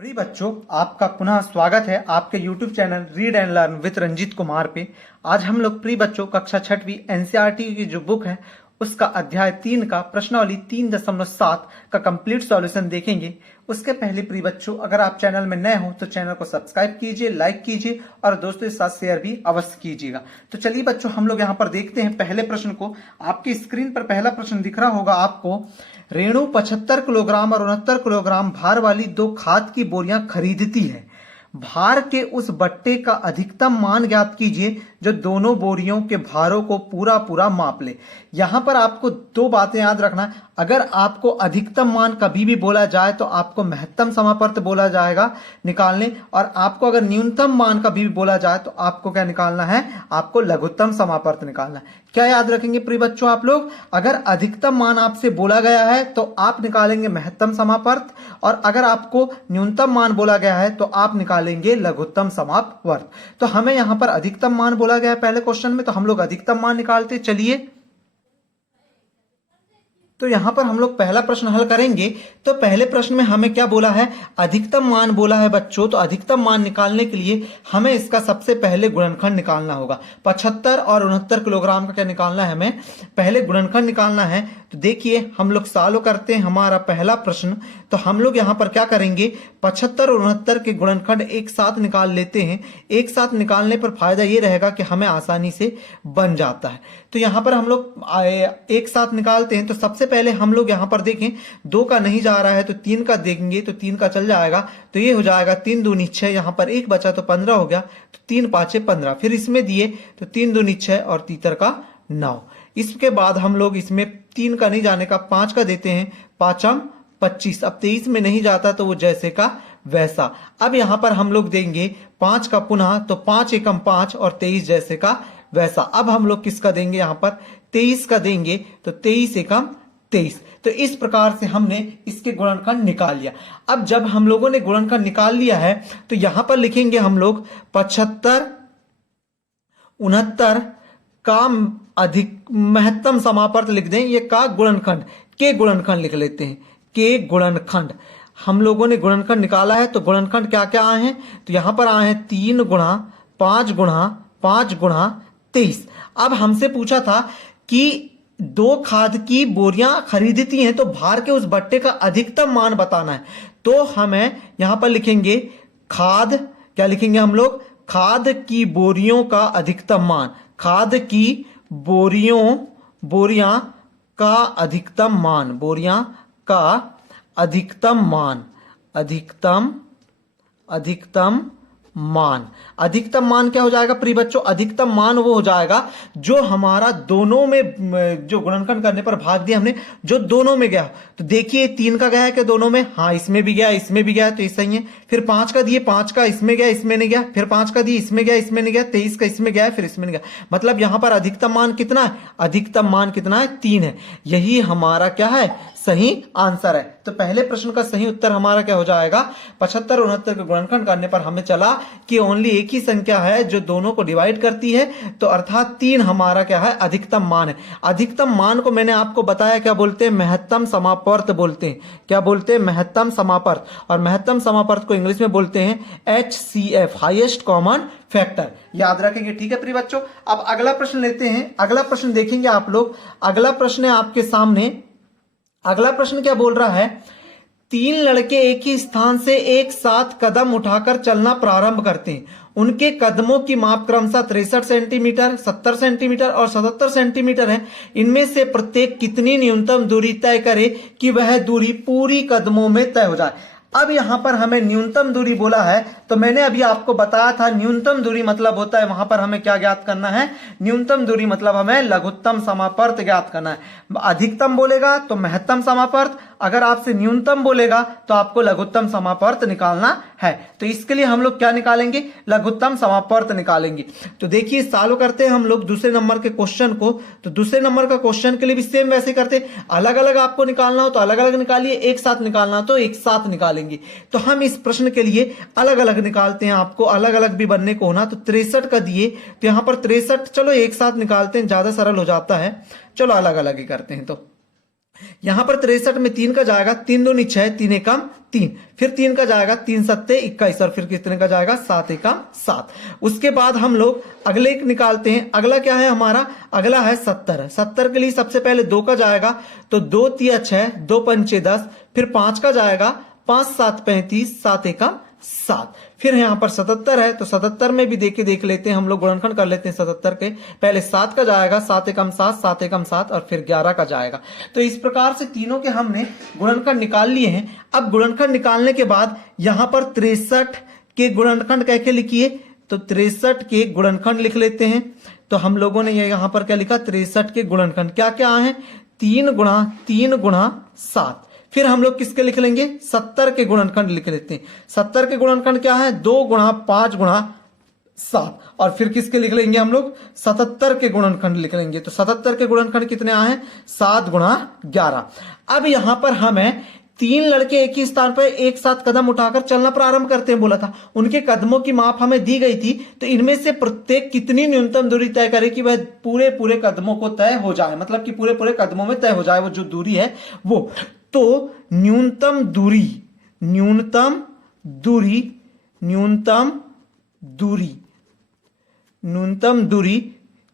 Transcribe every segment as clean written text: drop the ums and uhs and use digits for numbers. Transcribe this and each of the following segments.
प्रिय बच्चों, आपका पुनः स्वागत है आपके YouTube channel read and learn with Ranjit Kumar पे। आज हम लोग प्रिय बच्चों कक्षा 6वीं एनसीईआरटी की जो बुक है उसका अध्याय 3 का प्रश्नावली 3.7 का कंप्लीट सॉल्यूशन देखेंगे। उसके पहले प्रिय बच्चों, अगर आप चैनल में नए हो तो चैनल को सब्सक्राइब कीजिए, लाइक कीजिए और दोस्तों के साथ शेयर भी अवश्य कीजिएगा। तो चलिए बच्चों, हम लोग यहाँ पर देखते हैं पहले प्रश्न को। आपकी स्क्रीन पर पहला प्रश्न दिख रहा होगा आपको। रेणु 75 किलोग्राम और 69 किलोग्राम भार वाली 2 खाद की बोरियां खरीदती है। भार के उस बट्टे का अधिकतम मान ज्ञात कीजिए जो दोनों बोरियों के भारों को पूरा माप ले। यहां पर आपको दो बातें याद रखना। अगर आपको अधिकतम मान कभी भी बोला जाए तो आपको महत्तम समापर्त बोला जाएगा निकालने, और आपको अगर न्यूनतम मान कभी भी बोला जाए तो आपको क्या निकालना है, आपको लघुत्तम समापर्त निकालना है। क्या याद रखेंगे प्रिय बच्चों आप लोग? अगर अधिकतम मान आपसे बोला गया है तो आप निकालेंगे महत्तम समापर्त, और अगर आपको न्यूनतम मान बोला गया है तो आप निकालेंगे लघुत्तम समापर्त। तो हमें यहां पर अधिकतम मान बोला गया है पहले क्वेश्चन में, तो हम लोग अधिकतम मान निकालते चलिए। तो यहां पर हम लोग पहला प्रश्न हल करेंगे। तो पहले प्रश्न में हमें क्या बोला है, अधिकतम मान बोला है बच्चों। तो अधिकतम मान निकालने के लिए हमें इसका सबसे पहले गुणनखंड निकालना होगा। 75 और 69 किलोग्राम का क्या निकालना है, हमें पहले गुणनखंड निकालना है। तो देखिए हम लोग सॉल्व करते हैं हमारा पहला प्रश्न। तो हम लोग यहां पर क्या करेंगे, 75 और 69 के गुणनखंड एक साथ निकाल लेते हैं। एक साथ निकालने पर फायदा ये रहेगा कि हमें आसानी से बन जाता है। तो यहां पर हम लोग एक साथ निकालते हैं। तो सबसे पहले हम लोग यहां पर देखें, 2 का नहीं जा रहा है तो 3 का देखेंगे, तो 3 का चल जाएगा। तो ये हो जाएगा 3 दूनी 6, यहां पर 1 बचा तो 15 हो गया। तो 3 पांचे 15, फिर इसमें दिए तो 3 दूनी 6 और 3 का 9। इसके बाद हम लोग इसमें 3 का नहीं जाने का 5 का देते हैं, 5 25। अब 23 में नहीं जाता तो वो जैसे का वैसा। अब यहां पर हम लोग देंगे 5 का पुनः, तो 5 एकम 5 और 23 जैसे का वैसा। अब हम लोग किसका देंगे, यहां पर 23 का देंगे, तो 23 एकम 23। तो इस प्रकार से हमने इसके गुणनखंड निकाल लिया। अब जब हम लोगों ने गुणनखंड निकाल लिया है तो यहां पर लिखेंगे हम लोग 75 69 का अधिक महत्तम समापर्त लिख दें, ये का गुणनखंड, के गुणनखंड लिख लेते हैं, के गुणनखंड। हम लोगों ने गुणनखंड निकाला है तो गुणनखंड क्या क्या आए हैं, तो यहां पर आए हैं 3 गुणा 5 गुणा 5 गुणा 23। अब हमसे पूछा था कि 2 खाद की बोरियां खरीदती हैं तो भार के उस बट्टे का अधिकतम मान बताना है। तो हमें यहां पर लिखेंगे खाद, क्या लिखेंगे हम लोग, खाद की बोरियों का अधिकतम मान, खाद की बोरियां का अधिकतम मान, बोरियां का अधिकतम मान, अधिकतम मान। अधिकतम मान क्या हो जाएगा प्रिय बच्चों, अधिकतम मान वो हो जाएगा जो हमारा दोनों में, जो गुणनखंड करने पर भाग दिया हमने, जो दोनों में गया। तो देखिए 3 का गया है क्या दोनों में, हाँ इसमें भी गया इसमें भी गया, तो ये सही है। फिर 5 का दिए, 5 का इसमें गया इसमें नहीं गया, फिर 5 का दिए इसमें गया इसमें नहीं गया, 23 का इसमें गया फिर इसमें नहीं गया। मतलब यहां पर अधिकतम मान कितना है, अधिकतम मान कितना है, 3 है। यही हमारा क्या है, सही आंसर है। तो पहले प्रश्न का सही उत्तर हमारा क्या हो जाएगा, 75 और 69 का गुणनखंड करने पर हमें चला कि ओनली एक ही संख्या है जो दोनों को डिवाइड करती है, तो अर्थात 3 हमारा क्या है, अधिकतम मान है। अधिकतम मान को मैंने आपको बताया क्या बोलते हैं, महत्तम समापर्त बोलते हैं। क्या बोलते हैं, महत्तम समापर्त। और महत्तम समापर्त को इंग्लिश में बोलते हैं HCF, हाईएस्ट कॉमन फैक्टर। याद रखेंगे, ठीक है प्रिय बच्चों। अब अगला प्रश्न लेते हैं। अगला प्रश्न देखेंगे आप लोग। अगला प्रश्न है आपके सामने। अगला प्रश्न क्या बोल रहा है, 3 लड़के एक ही स्थान से एक साथ कदम उठाकर चलना प्रारंभ करते हैं। उनके कदमों की माप क्रमशः 63 सेंटीमीटर, 70 सेंटीमीटर और 77 सेंटीमीटर है। इनमें से प्रत्येक कितनी न्यूनतम दूरी तय करे कि वह दूरी पूरी कदमों में तय हो जाए। अब यहां पर हमें न्यूनतम दूरी बोला है, तो मैंने अभी आपको बताया था न्यूनतम दूरी मतलब होता है, वहां पर हमें क्या ज्ञात करना है, न्यूनतम दूरी मतलब हमें लघुत्तम समापर्त ज्ञात करना है। अधिकतम बोलेगा तो महत्तम समापर्त, अगर आपसे न्यूनतम बोलेगा तो आपको लघुत्तम समापर्त निकालना है। तो इसके लिए हम लोग क्या निकालेंगे, लघुत्तम समापर्त निकालेंगे। तो देखिए सॉल्व करते हैं हम लोग दूसरे नंबर के क्वेश्चन को। तो दूसरे नंबर का क्वेश्चन के लिए भी सेम वैसे करते, अलग अलग आपको निकालना हो तो अलग अलग निकालिए, एक साथ निकालना तो एक साथ निकालेंगे। तो हम इस प्रश्न के लिए अलग अलग निकालते हैं, आपको अलग अलग भी बनने को होना। तो 63 का दिए, तो यहां पर 63, चलो एक साथ निकालते हैं, ज्यादा सरल हो जाता है। चलो अलग अलग ही करते हैं। तो यहां पर 63 में 3 का जाएगा, 3 दूनी 6, 3 एकम 3, फिर 3 का जाएगा 3 सत्ते 21 और फिर कितने का जाएगा 7 एकम 7। उसके बाद हम लोग अगले निकालते हैं। अगला क्या है हमारा, अगला है 70। 70 के लिए सबसे पहले 2 का जाएगा तो 2 तिया 6, 2 पंचे 10, फिर 5 का जाएगा 5 7 35, 7 एकम 7। फिर यहां पर 77 है तो 77 में भी देख लेते हैं हम लोग, गुणनखंड कर लेते हैं 77 के। पहले 7 का जाएगा 7 एकम 7, 7 एकम 7 और फिर 11 का जाएगा। तो इस प्रकार से तीनों के हमने गुणनखंड निकाल लिए हैं। अब गुणनखंड निकालने के बाद यहां पर 63 के गुणनखंड कह के लिखिए, तो 63 के गुणनखंड लिख लेते हैं। तो हम लोगों ने यहां पर क्या लिखा, 63 के गुणनखंड क्या क्या है, 3 गुणा 3 गुणा 7। फिर हम लोग किसके लिख लेंगे, 70 के गुणनखंड लिख लेते हैं। 70 के गुणनखंड क्या है, 2 गुणा 5 गुणा 7। और फिर किसके लिख लेंगे हम लोग, 77 के गुणनखंड लिख लेंगे। तो 77 के गुणनखंड कितने आए, 7 गुणा 11। अब यहां पर हमें 3 लड़के एक ही स्थान पर एक साथ कदम उठाकर चलना प्रारंभ करते हैं बोला था। उनके कदमों की माप हमें दी गई थी, तो इनमें से प्रत्येक कितनी न्यूनतम दूरी तय करे कि वह पूरे कदमों को तय हो जाए, मतलब कि पूरे कदमों में तय हो जाए वो जो दूरी है वो। तो न्यूनतम दूरी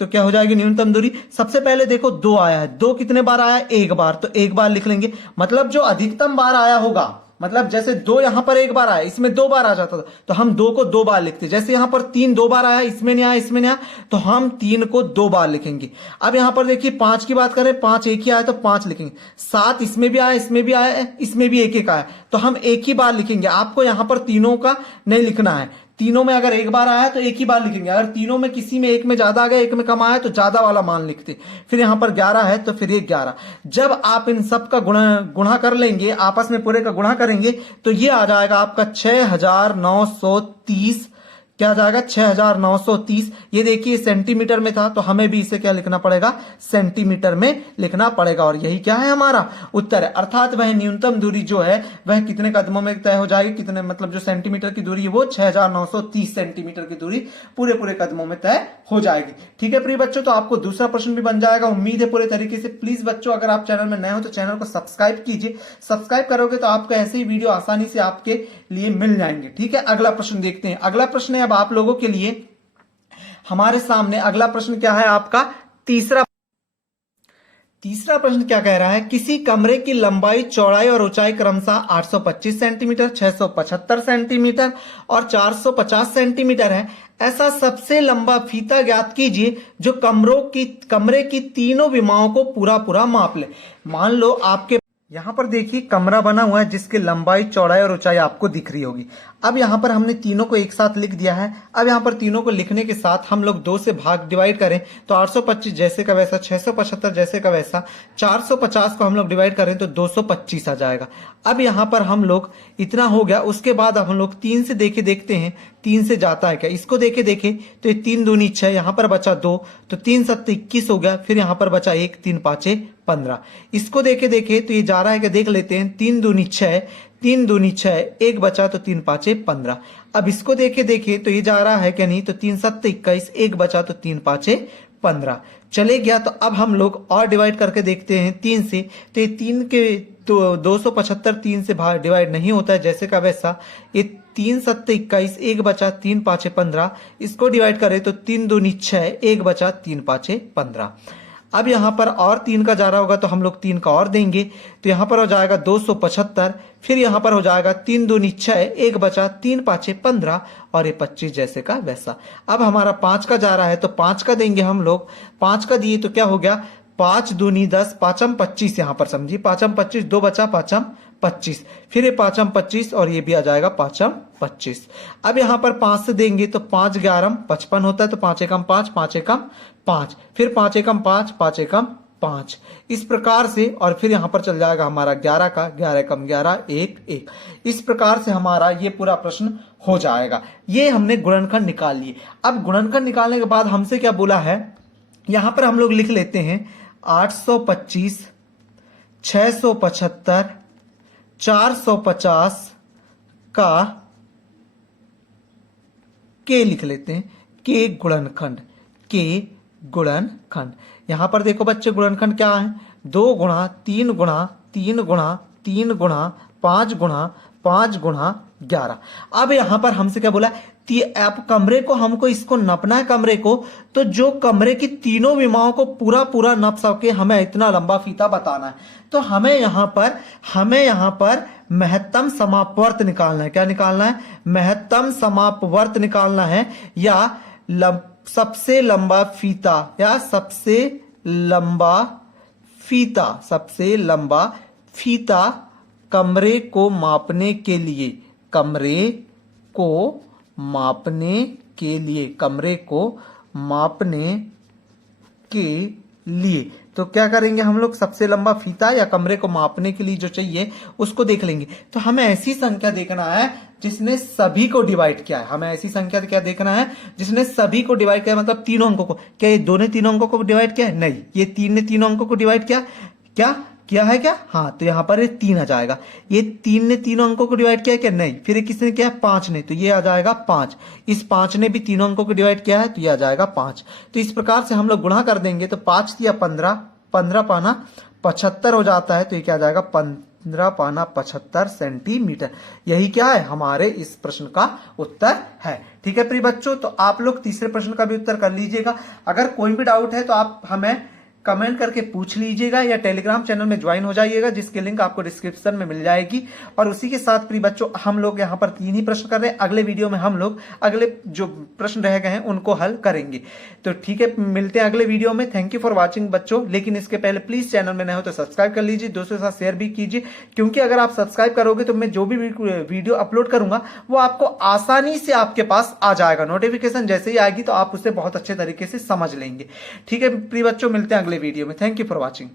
तो क्या हो जाएगी न्यूनतम दूरी। सबसे पहले देखो 2 आया है, 2 कितने बार आया, 1 बार, तो 1 बार लिख लेंगे। मतलब जो अधिकतम बार आया होगा, मतलब जैसे 2 यहां पर 1 बार आया, इसमें 2 बार आ जाता था तो हम 2 को 2 बार लिखते। जैसे यहां पर 3 2 बार आया, इसमें नहीं आया, इसमें नहीं आया, तो हम 3 को 2 बार लिखेंगे। अब यहां पर देखिए 5 की बात करें, 5 एक ही आया तो 5 लिखेंगे। 7 इसमें भी आया, इसमें भी आया, इसमें भी एक एक आया, तो हम एक ही बार लिखेंगे। आपको यहां पर तीनों का नहीं लिखना है। तीनों में अगर 1 बार आया तो एक ही बार लिखेंगे। अगर तीनों में किसी में एक में ज्यादा आ गया, एक में कम आया तो ज्यादा वाला मान लिखते। फिर यहां पर 11 है तो फिर ये 11। जब आप इन सब का गुणा कर लेंगे, आपस में पूरे का गुणा करेंगे, तो ये आ जाएगा आपका 6930। क्या आ जाएगा, 6930। ये देखिए सेंटीमीटर में था तो हमें भी इसे क्या लिखना पड़ेगा, सेंटीमीटर में लिखना पड़ेगा। और यही क्या है हमारा उत्तर है। अर्थात वह न्यूनतम दूरी जो है वह कितने कदमों में तय हो जाएगी, कितने मतलब जो सेंटीमीटर की दूरी है वो 6930 सेंटीमीटर की दूरी पूरे कदमों में तय हो जाएगी। ठीक है प्रिय बच्चों, तो आपको दूसरा प्रश्न भी बन जाएगा, उम्मीद है पूरे तरीके से। प्लीज बच्चों अगर आप चैनल में नए हो तो चैनल को सब्सक्राइब कीजिए। सब्सक्राइब करोगे तो आपको ऐसे ही वीडियो आसानी से आपके लिए मिल जाएंगे। ठीक है, अगला प्रश्न देखते हैं। अगला प्रश्न है अब आप लोगों के लिए हमारे सामने। अगला प्रश्न क्या है आपका, तीसरा प्रश्न क्या कह रहा है, किसी कमरे की लंबाई चौड़ाई और ऊंचाई क्रमशः 825 सेंटीमीटर, 675 सेंटीमीटर और 450 सेंटीमीटर है। ऐसा सबसे लंबा फीता ज्ञात कीजिए जो कमरे की तीनों विमाओं को पूरा माप ले। मान लो आपके यहां पर देखिए कमरा बना हुआ है जिसकी लंबाई चौड़ाई और ऊंचाई आपको दिख रही होगी। अब यहां पर हमने तीनों को एक साथ लिख दिया है। अब यहां पर तीनों को लिखने के साथ हम लोग 2 से डिवाइड करें तो 825 जैसे का वैसा, 675 जैसे का वैसा, 450 को हम लोग डिवाइड करें तो 225 आ जाएगा। अब यहां पर हम लोग इतना हो गया। उसके बाद हम लोग 3 से देखते हैं 3 से जाता है क्या। इसको देखे तो ये 3 दूनी 6, यहां पर बचा 2 तो 3 7 21 हो गया। फिर यहां पर बचा 1, 3 5 15। इसको देखे तो ये जा रहा है क्या, देख लेते हैं। 3 दूनी 6, 3 दूनी 6, 1 बचा तो 3 5 15। अब इसको देखे तो ये जा रहा है क्या, नहीं तो 3 7 21, 1 बचा तो 3 5 15 चले गया। तो अब हम लोग और डिवाइड करके देखते हैं 3 से, तो ये 3 के तो 275 3 से डिवाइड नहीं होता है जैसे का वैसा। ये 3 7 21, 1 बचा 3 5 15। इसको डिवाइड करें तो 3 दूनी 6, 1 बचा 3 5 15। अब यहां पर और 3 का जा रहा होगा तो हम लोग 3 का और देंगे तो यहां पर हो जाएगा 275। फिर यहां पर हो जाएगा 3 दूनी 6, 1 बचा 3 5 15 और ये 25 जैसे का वैसा। अब हमारा 5 का जा रहा है तो 5 का देंगे हम लोग। 5 का दिए तो क्या हो गया, 5 दूनी 10, 5 25। यहां पर समझिए 5 25, 2 बचा 5 25। फिर ये 5 25 और ये भी आ जाएगा 5 25। अब यहां पर 5 से देंगे तो 5 11 55 होता है तो 5 एकम 5, 5 एकम 5, फिर 5 एकम 5, 5 एकम 5। इस प्रकार से और फिर यहां पर चल जाएगा हमारा 11 का, 11 एकम 11, 1 1। इस प्रकार से हमारा ये पूरा प्रश्न हो जाएगा। ये हमने गुणनखंड निकाल लिए। अब गुणनखंड निकालने के बाद हमसे क्या बोला है, यहां पर हम लोग लिख लेते हैं 825, 675, 450 का के लिख लेते हैं, के गुणनखंड, के गुणनखंड। यहां पर देखो बच्चे गुणनखंड क्या है, 2 गुणा 3 गुणा 3 गुणा 3 गुणा 5 गुणा 5 गुणा 11। अब यहां पर हमसे क्या बोला, आप कमरे को, हमको इसको नपना है कमरे को, तो जो कमरे की तीनों विमाओं को पूरा पूरा नप सके हमें इतना लंबा फीता बताना है। तो हमें यहां पर महत्तम समापवर्त निकालना है। क्या निकालना है? महत्तम समापवर्त निकालना है, या सबसे लंबा फीता, या सबसे लंबा फीता कमरे को मापने के लिए, कमरे को मापने के लिए। तो क्या करेंगे हम लोग, सबसे लंबा फीता या कमरे को मापने के लिए जो चाहिए उसको देख लेंगे। तो हमें ऐसी संख्या देखना है जिसने सभी को डिवाइड किया है। हमें ऐसी संख्या क्या देखना है जिसने सभी को डिवाइड किया, मतलब तीनों अंकों को। क्या ये 2 ने तीनों अंकों को डिवाइड किया है? नहीं। ये 3 ने तीनों अंकों को डिवाइड किया है क्या? हाँ, तो यहां पर ये 3 आ जाएगा। ये 3 ने तीनों अंकों को डिवाइड किया है क्या? नहीं। फिर किसने किया? 5 ने, तो ये आ जाएगा 5। इस 5 ने भी तीनों अंकों को डिवाइड किया है, तो ये आ जाएगा 5। तो इस प्रकार से हम लोग गुणा कर देंगे, तो 5 या 15 पाना 75 हो जाता है। तो ये क्या आ जाएगा? 15 पाना 75 सेंटीमीटर। यही क्या है? हमारे इस प्रश्न का उत्तर है। ठीक है प्रिय बच्चों, तो आप लोग तीसरे प्रश्न का भी उत्तर कर लीजिएगा। अगर कोई भी डाउट है तो आप हमें कमेंट करके पूछ लीजिएगा, या टेलीग्राम चैनल में ज्वाइन हो जाइएगा, जिसकी लिंक आपको डिस्क्रिप्शन में मिल जाएगी। और उसी के साथ प्रिय बच्चों, हम लोग यहाँ पर 3 ही प्रश्न कर रहे हैं। अगले वीडियो में हम लोग अगले जो प्रश्न रह गए हैं उनको हल करेंगे। तो ठीक है, मिलते हैं अगले वीडियो में। थैंक यू फॉर वॉचिंग बच्चों। लेकिन इसके पहले प्लीज चैनल में नए हो तो सब्सक्राइब कर लीजिए, दोस्तों के साथ शेयर भी कीजिए, क्योंकि अगर आप सब्सक्राइब करोगे तो मैं जो भी वीडियो अपलोड करूंगा वो आपको आसानी से आपके पास आ जाएगा। नोटिफिकेशन जैसे ही आएगी तो आप उसे बहुत अच्छे तरीके से समझ लेंगे। ठीक है प्रिय बच्चों, मिलते हैं अगले वीडियो में। Thank you for watching.